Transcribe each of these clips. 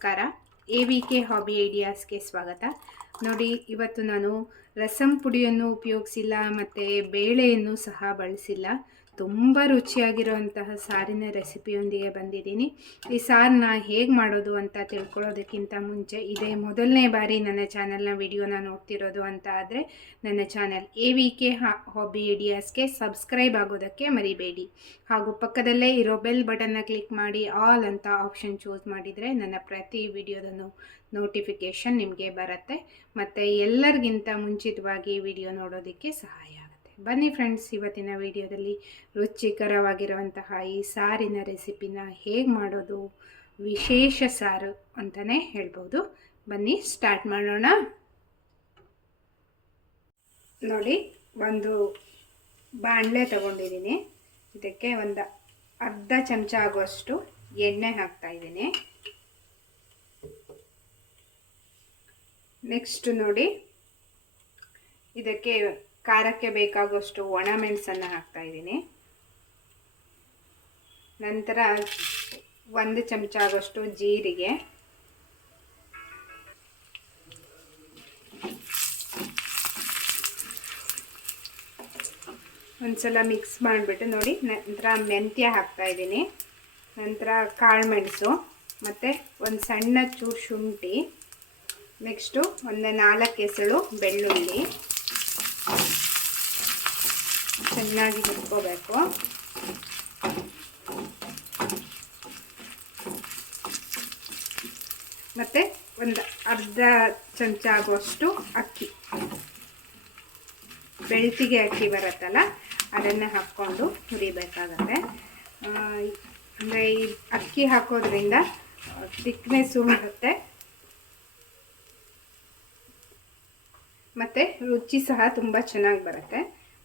ನಮಸ್ಕಾರ. A V K hobby ಐಡಿಯಾಸ್ಗೆ ಸ್ವಾಗತ. ನೋಡಿ, ಇವತ್ತು ನಾನು ರಸಂ ಪುಡಿಯನ್ನು ಉಪಯೋಗಿಸಿಲ್ಲ, ಮತ್ತು ಬೇಳೆಯನ್ನು ಸಹ ಬಳಸಿಲ್ಲ. ತುಂಬ ರುಚಿಯಾಗಿರುವಂತಹ ಸಾರಿನ ರೆಸಿಪಿಯೊಂದಿಗೆ ಬಂದಿದ್ದೀನಿ. ಈ ಸಾರನ್ನ ಹೇಗೆ ಮಾಡೋದು ಅಂತ ತಿಳ್ಕೊಳ್ಳೋದಕ್ಕಿಂತ ಮುಂಚೆ ಇದೇ ಮೊದಲನೇ ಬಾರಿ ನನ್ನ ಚಾನಲ್ನ ವಿಡಿಯೋನ ನೋಡ್ತಿರೋದು ಅಂತ ಆದರೆ ನನ್ನ channel A V K hobby ಐಡಿಯಾಸ್ಗೆ subscribe ಆಗೋದಕ್ಕೆ ಮರಿಬೇಡಿ. ಹಾಗೂ ಪಕ್ಕದಲ್ಲೇ ಇರೋ ಬೆಲ್ ಬಟನ್ನ ಕ್ಲಿಕ್ ಮಾಡಿ ಆಲ್ ಅಂತ ಆಪ್ಷನ್ ಚೂಸ್ ಮಾಡಿದರೆ ನನ್ನ ಪ್ರತಿ ವಿಡಿಯೋದನ್ನು ನೋಟಿಫಿಕೇಷನ್ ನಿಮಗೆ ಬರುತ್ತೆ. ಮತ್ತು ಎಲ್ಲರಿಗಿಂತ ಮುಂಚಿತವಾಗಿ ವಿಡಿಯೋ ನೋಡೋದಕ್ಕೆ ಸಹಾಯ ಬನ್ನಿ ಫ್ರೆಂಡ್ಸ್ ಇವತ್ತಿನ ವಿಡಿಯೋದಲ್ಲಿ ರುಚಿಕರವಾಗಿರುವಂತಹ ಈ ಸಾರಿನ ರೆಸಿಪಿನ ಹೇಗೆ ಮಾಡೋದು, ವಿಶೇಷ ಸಾರು ಅಂತಲೇ ಹೇಳ್ಬೋದು. ಬನ್ನಿ ಸ್ಟಾರ್ಟ್ ಮಾಡೋಣ. ನೋಡಿ, ಒಂದು ಬಾಣಲೆ ತಗೊಂಡಿದ್ದೀನಿ. ಇದಕ್ಕೆ ಒಂದು ಅರ್ಧ ಚಮಚ ಆಗುವಷ್ಟು ಎಣ್ಣೆ ಹಾಕ್ತಾ ಇದ್ದೀನಿ. ನೆಕ್ಸ್ಟ್ ನೋಡಿ, ಇದಕ್ಕೆ ಖಾರಕ್ಕೆ ಬೇಕಾಗುವಷ್ಟು ಒಣ ಮೆಣಸನ್ನು ಹಾಕ್ತಾ ಇದ್ದೀನಿ. ನಂತರ ಒಂದು ಚಮಚ ಆಗೋಷ್ಟು ಜೀರಿಗೆ. ಒಂದ್ಸಲ ಮಿಕ್ಸ್ ಮಾಡಿಬಿಟ್ಟು ನೋಡಿ, ನಂತರ ಮೆಂತ್ಯ ಹಾಕ್ತಾ ಇದ್ದೀನಿ. ನಂತರ ಕಾಳು ಮೆಣಸು, ಮತ್ತು ಒಂದು ಸಣ್ಣ ಚೂರು ಶುಂಠಿ, ನೆಕ್ಸ್ಟು ಒಂದು ನಾಲ್ಕು ಎಸಳು ಬೆಳ್ಳುಳ್ಳಿ. ಚೆನ್ನಾಗಿ ಹುರ್ಕೋಬೇಕು. ಮತ್ತು ಒಂದು ಅರ್ಧ ಚಮಚ ಆಗುವಷ್ಟು ಅಕ್ಕಿ. ಬೆಳ್ತಿಗೆ ಅಕ್ಕಿ ಬರುತ್ತಲ್ಲ, ಅದನ್ನೇ ಹಾಕ್ಕೊಂಡು ಹುರಿಬೇಕಾಗತ್ತೆ. ಅಂದರೆ ಈ ಅಕ್ಕಿ ಹಾಕೋದ್ರಿಂದ ತಿಕ್ನೆಸ್ಸು ಬರುತ್ತೆ. ಮತ್ತು ರುಚಿ ಸಹ ತುಂಬ ಚೆನ್ನಾಗಿ ಬರುತ್ತೆ.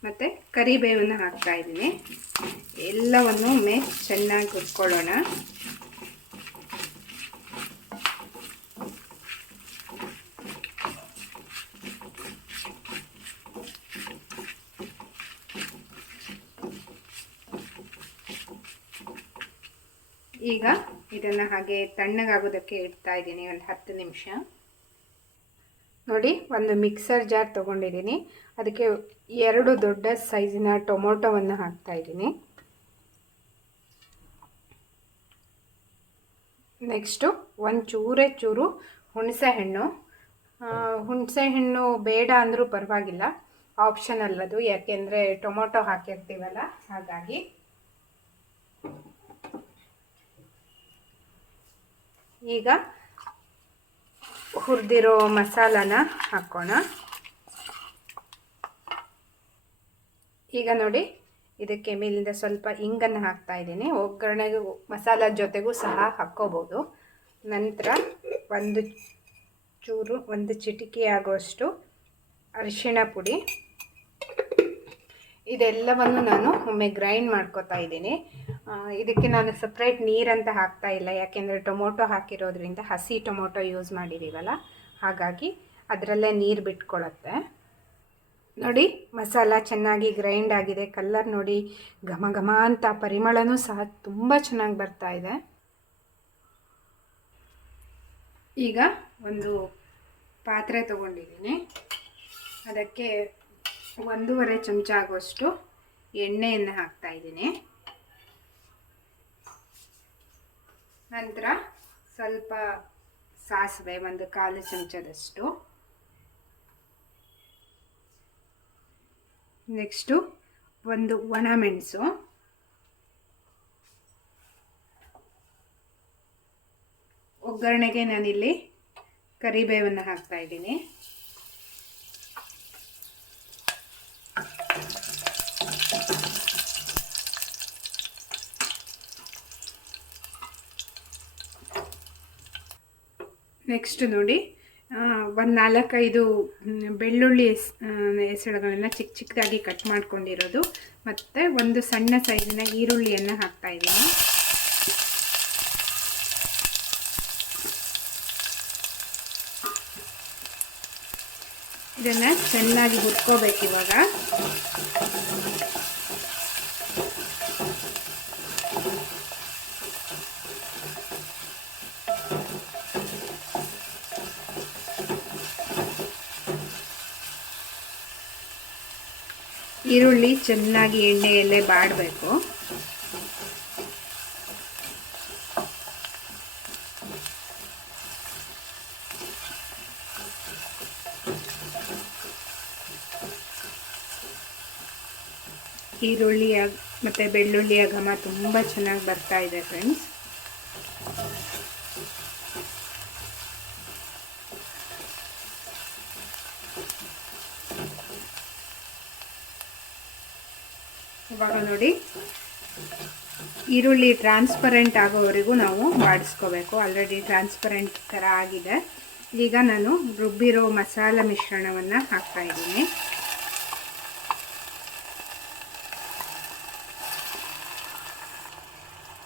ಮತ್ತು ಕರಿಬೇವನ್ನು ಹಾಕ್ತಾ ಇದ್ದೀನಿ. ಎಲ್ಲವನ್ನು ಒಮ್ಮೆ ಚೆನ್ನಾಗಿ ಹುರ್ಕೊಳ್ಳೋಣ ಈಗ ಇದನ್ನು ಹಾಗೆ ತಣ್ಣಗಾಗೋದಕ್ಕೆ ಇಡ್ತಾ ಇದ್ದೀನಿ, ಒಂದು ಹತ್ತು ನಿಮಿಷ. ನೋಡಿ, ಒಂದು ಮಿಕ್ಸರ್ ಜಾರ್ ತೊಗೊಂಡಿದ್ದೀನಿ. ಅದಕ್ಕೆ ಎರಡು ದೊಡ್ಡ ಸೈಜಿನ ಟೊಮೊಟೊವನ್ನು ಹಾಕ್ತಾ ಇದ್ದೀನಿ. ನೆಕ್ಸ್ಟು ಒಂದು ಚೂರೇ ಚೂರು ಹುಣಸೆ ಹಣ್ಣು ಹುಣಸೆ ಹಣ್ಣು ಬೇಡ ಅಂದರೂ ಪರವಾಗಿಲ್ಲ. ಆಪ್ಷನಲ್ ಅದು ಯಾಕೆಂದರೆ ಟೊಮೊಟೊ ಹಾಕಿರ್ತೀವಲ್ಲ, ಹಾಗಾಗಿ. ಈಗ ಹುರಿದಿರೋ ಮಸಾಲಾನ ಹಾಕೋಣ. ಈಗ ನೋಡಿ, ಇದಕ್ಕೆ ಮೇಲಿಂದ ಸ್ವಲ್ಪ ಇಂಗನ್ನು ಹಾಕ್ತಾ ಇದ್ದೀನಿ. ಒಗ್ಗರಣೆಗೂ, ಮಸಾಲ ಜೊತೆಗೂ ಸಹ ಹಾಕ್ಕೋಬೋದು ನಂತರ ಒಂದು ಚೂರು, ಒಂದು ಚಿಟಿಕೆ ಆಗೋಷ್ಟು ಅರಿಶಿಣ ಪುಡಿ. ಇದೆಲ್ಲವನ್ನು ನಾನು ಒಮ್ಮೆ ಗ್ರೈಂಡ್ ಮಾಡ್ಕೋತಾ ಇದ್ದೀನಿ. ಇದಕ್ಕೆ ನಾನು ಸಪ್ರೇಟ್ ನೀರಂತ ಹಾಕ್ತಾ ಇಲ್ಲ. ಯಾಕೆಂದರೆ ಟೊಮೊಟೊ ಹಾಕಿರೋದ್ರಿಂದ ಹಸಿ ಟೊಮೊಟೊ ಯೂಸ್ ಮಾಡಿದ್ದೀವಲ್ಲ ಹಾಗಾಗಿ ಅದರಲ್ಲೇ ನೀರು ಬಿಟ್ಕೊಳತ್ತೆ. ನೋಡಿ, ಮಸಾಲ ಚೆನ್ನಾಗಿ ಗ್ರೈಂಡ್ ಆಗಿದೆ. ಕಲ್ಲರ್ ನೋಡಿ, ಘಮ ಘಮ ಅಂತ ಪರಿಮಳನೂ ಸಹ ತುಂಬ ಚೆನ್ನಾಗಿ ಬರ್ತಾ ಇದೆ. ಈಗ ಒಂದು ಪಾತ್ರೆ ತಗೊಂಡಿದ್ದೀನಿ. ಅದಕ್ಕೆ ಒಂದೂವರೆ ಚಮಚ ಆಗುವಷ್ಟು ಎಣ್ಣೆಯನ್ನು ಹಾಕ್ತಾ ಇದ್ದೀನಿ. ನಂತರ ಸ್ವಲ್ಪ ಸಾಸಿವೆ, ಒಂದು ಕಾಲು ಚಮಚದಷ್ಟು. ನೆಕ್ಸ್ಟು ಒಂದು ಒಣ ಮೆಣಸು. ಒಗ್ಗರಣೆಗೆ ನಾನಿಲ್ಲಿ ಕರಿಬೇವನ್ನು ಹಾಕ್ತಾ ಇದ್ದೀನಿ. ನೆಕ್ಸ್ಟ್ ನೋಡಿ ಒಂದು ನಾಲ್ಕೈದು ಬೆಳ್ಳುಳ್ಳಿ ಎಸ್ ಹೆಸರುಗಳನ್ನ ಚಿಕ್ಕ ಚಿಕ್ಕದಾಗಿ ಕಟ್ ಮಾಡ್ಕೊಂಡಿರೋದು. ಮತ್ತು ಒಂದು ಸಣ್ಣ ಸೈಜಿನ ಈರುಳ್ಳಿಯನ್ನು ಹಾಕ್ತಾ ಇದನ್ನ ಚೆನ್ನಾಗಿ ಹುರ್ಕೋಬೇಕು ಇವಾಗ. ಈರುಳ್ಳಿ ಚೆನ್ನಾಗಿ ಎಣ್ಣೆಯಲ್ಲೇ ಬಾಡಬೇಕು. ಈರುಳ್ಳಿಯ ಮತ್ತು ಬೆಳ್ಳುಳ್ಳಿ ಘಮ ತುಂಬ ಚೆನ್ನಾಗಿ ಬರ್ತಾ ಇದೆ ಫ್ರೆಂಡ್ಸ್ ಇವಾಗ ನೋಡಿ. ಈರುಳ್ಳಿ ಟ್ರಾನ್ಸ್ಪರೆಂಟ್ ಆಗೋವರೆಗೂ ನಾವು ಬಾಡಿಸ್ಕೋಬೇಕು ಆಲ್ರೆಡಿ ಟ್ರಾನ್ಸ್ಪರೆಂಟ್ ಥರ ಆಗಿದೆ. ಈಗ ನಾನು ರುಬ್ಬಿರೋ ಮಸಾಲ ಮಿಶ್ರಣವನ್ನು ಹಾಕ್ತಾ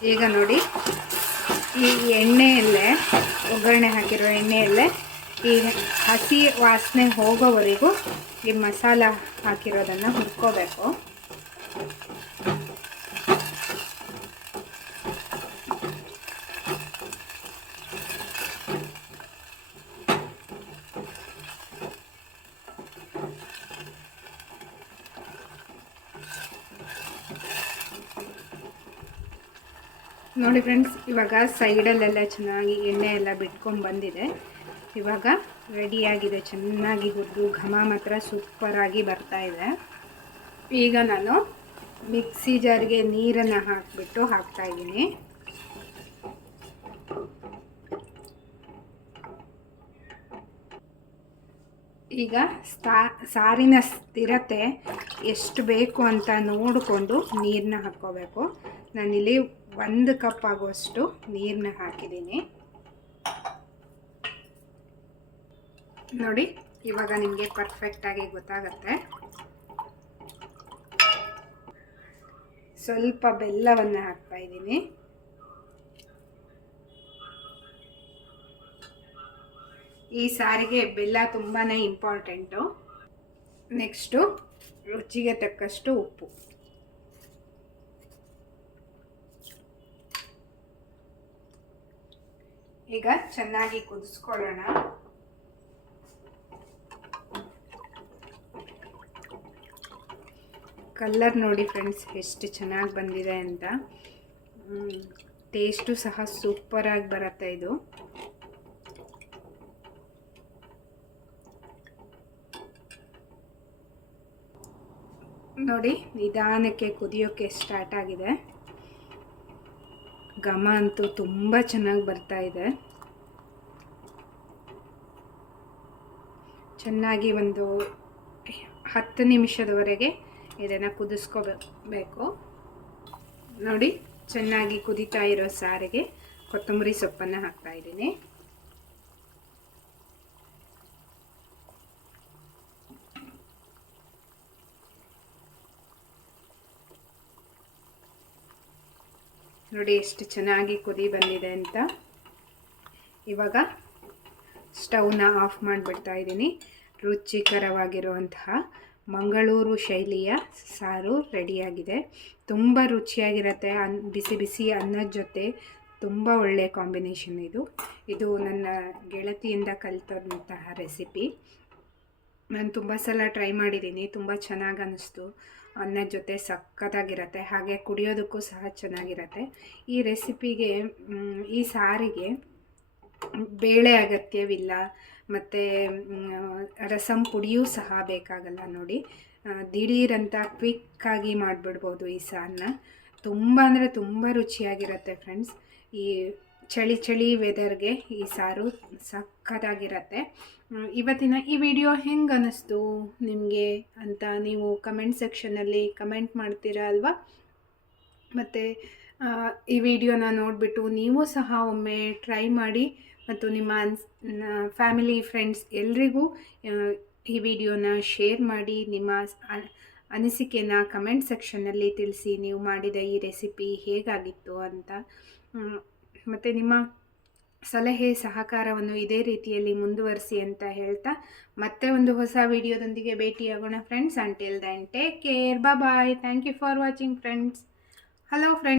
ಈಗ ನೋಡಿ, ಈ ಎಣ್ಣೆಯಲ್ಲೇ, ಒಗ್ಗರಣೆ ಹಾಕಿರೋ ಎಣ್ಣೆಯಲ್ಲೇ ಈ ಹಸಿ ವಾಸನೆ ಹೋಗೋವರೆಗೂ ಈ ಮಸಾಲ ಹಾಕಿರೋದನ್ನು ಹುರ್ಕೋಬೇಕು. ನೋಡಿ ಫ್ರೆಂಡ್ಸ್, ಇವಾಗ ಸೈಡಲ್ಲೆಲ್ಲ ಚೆನ್ನಾಗಿ ಎಣ್ಣೆ ಎಲ್ಲ ಬಿಟ್ಕೊಂಡು ಬಂದಿದೆ. ಇವಾಗ ರೆಡಿಯಾಗಿದೆ, ಚೆನ್ನಾಗಿ ಹುರಿದು, ಘಮ ಮಾತ್ರ ಸೂಪರಾಗಿ ಬರ್ತಾ ಇದೆ. ಈಗ ನಾನು ಮಿಕ್ಸಿ ಜಾರಿಗೆ ನೀರನ್ನು ಹಾಕಿಬಿಟ್ಟು ಹಾಕ್ತಾಯಿದ್ದೀನಿ ಈಗ ಸಾರಿನ ಸ್ಥಿರತೆ ಎಷ್ಟು ಬೇಕು ಅಂತ ನೋಡಿಕೊಂಡು ನೀರನ್ನ ಹಾಕ್ಕೋಬೇಕು. ನಾನಿಲ್ಲಿ ಒಂದು ಕಪ್ ಆಗುವಷ್ಟು ನೀರನ್ನ ಹಾಕಿದ್ದೀನಿ. ನೋಡಿ, ಇವಾಗ ನಿಮಗೆ ಪರ್ಫೆಕ್ಟಾಗಿ ಗೊತ್ತಾಗತ್ತೆ. ಸ್ವಲ್ಪ ಬೆಲ್ಲವನ್ನು ಹಾಕ್ತಾ ಇದ್ದೀನಿ. ಈ ಸಾರಿಗೆ ಬೆಲ್ಲ ತುಂಬಾ ಇಂಪಾರ್ಟೆಂಟು ನೆಕ್ಸ್ಟು ರುಚಿಗೆ ತಕ್ಕಷ್ಟು ಉಪ್ಪು. ಈಗ ಚೆನ್ನಾಗಿ ಕುದಿಸ್ಕೊಳ್ಳೋಣ. ಕಲ್ಲರ್ ನೋಡಿ ಫ್ರೆಂಡ್ಸ್ ಎಷ್ಟು ಚೆನ್ನಾಗಿ ಬಂದಿದೆ ಅಂತ. ಟೇಸ್ಟು ಸಹ ಸೂಪರಾಗಿ ಬರುತ್ತೆ ಇದು. ನೋಡಿ, ನಿಧಾನಕ್ಕೆ ಕುದಿಯೋಕ್ಕೆ ಸ್ಟಾರ್ಟ್ ಆಗಿದೆ. ಘಮ ಅಂತೂ ತುಂಬ ಚೆನ್ನಾಗಿ ಬರ್ತಾ ಇದೆ. ಚೆನ್ನಾಗಿ ಒಂದು ಹತ್ತು ನಿಮಿಷದವರೆಗೆ ಇದನ್ನು ಕುದಿಸ್ಕೋಬೇಕು. ನೋಡಿ, ಚೆನ್ನಾಗಿ ಕುದೀತಾ ಇರೋ ಸಾರಿಗೆ ಕೊತ್ತಂಬರಿ ಸೊಪ್ಪನ್ನು ಹಾಕ್ತಾ ನೋಡಿ ಎಷ್ಟು ಚೆನ್ನಾಗಿ ಕುದಿ ಬಂದಿದೆ ಅಂತ. ಇವಾಗ ಸ್ಟವ್ನ ಆಫ್ ಮಾಡಿಬಿಡ್ತಾ ಇದ್ದೀನಿ. ರುಚಿಕರವಾಗಿರುವಂತಹ ಮಂಗಳೂರು ಶೈಲಿಯ ಸಾರು ರೆಡಿಯಾಗಿದೆ. ತುಂಬ ರುಚಿಯಾಗಿರುತ್ತೆ. ಅನ್, ಬಿಸಿ ಬಿಸಿ ಅನ್ನದ ಜೊತೆ ತುಂಬ ಒಳ್ಳೆಯ ಕಾಂಬಿನೇಷನ್ ಇದು. ಇದು ನನ್ನ ಗೆಳತಿಯಿಂದ ಕಲಿತಂತಹ ರೆಸಿಪಿ. ನಾನು ತುಂಬ ಸಲ ಟ್ರೈ ಮಾಡಿದ್ದೀನಿ. ತುಂಬ ಚೆನ್ನಾಗಿ ಅನ್ನಿಸ್ತು ಅನ್ನದ ಜೊತೆ ಸಕ್ಕತ್ತಾಗಿರತ್ತೆ, ಹಾಗೆ ಕುಡಿಯೋದಕ್ಕೂ ಸಹ ಚೆನ್ನಾಗಿರತ್ತೆ. ಈ ರೆಸಿಪಿಗೆ ಈ ಸಾರಿಗೆ ಬೇಳೆ ಅಗತ್ಯವಿಲ್ಲ, ಮತ್ತು ರಸಂ ಪುಡಿಯೂ ಸಹ ಬೇಕಾಗಲ್ಲ ನೋಡಿ. ದಿಢೀರಂತ ಕ್ವಿಕ್ಕಾಗಿ ಮಾಡಿಬಿಡ್ಬೋದು ಈ ಸಾರನ್ನ ತುಂಬ ಅಂದರೆ ತುಂಬ ರುಚಿಯಾಗಿರುತ್ತೆ ಫ್ರೆಂಡ್ಸ್. ಈ ಚಳಿ ಚಳಿ ವೆದರ್ಗೆ ಈ ಸಾರು ಸಕ್ಕತ್ತಾಗಿರತ್ತೆ. ಇವತ್ತಿನ ಈ ವಿಡಿಯೋ ಹೆಂಗೆ ಅನ್ನಿಸ್ತು ನಿಮಗೆ ಅಂತ ನೀವು ಕಮೆಂಟ್ ಸೆಕ್ಷನಲ್ಲಿ ಕಮೆಂಟ್ ಮಾಡ್ತೀರಾ ಅಲ್ವಾ? ಮತ್ತು ಈ ವಿಡಿಯೋನ ನೋಡಿಬಿಟ್ಟು ನೀವು ಸಹ ಒಮ್ಮೆ ಟ್ರೈ ಮಾಡಿ ಮತ್ತು ನಿಮ್ಮ ಅನ್ಸ್ ಫ್ಯಾಮಿಲಿ ಫ್ರೆಂಡ್ಸ್ ಎಲ್ರಿಗೂ ಈ ವಿಡಿಯೋನ ಶೇರ್ ಮಾಡಿ ನಿಮ್ಮ ಅನಿಸಿಕೆನ ಕಮೆಂಟ್ ಸೆಕ್ಷನ್ನಲ್ಲಿ ತಿಳಿಸಿ ನೀವು ಮಾಡಿದ ಈ ರೆಸಿಪಿ ಹೇಗಾಗಿತ್ತು ಅಂತ. ಮತ್ತು ನಿಮ್ಮ ಸಲಹೆ, ಸಹಕಾರವನ್ನು ಇದೇ ರೀತಿಯಲ್ಲಿ ಮುಂದುವರಿಸಿ ಅಂತ ಹೇಳ್ತಾ ಮತ್ತೆ ಒಂದು ಹೊಸ ವಿಡಿಯೋದೊಂದಿಗೆ ಭೇಟಿಯಾಗೋಣ friends until then take care bye thank you for watching friends hello friends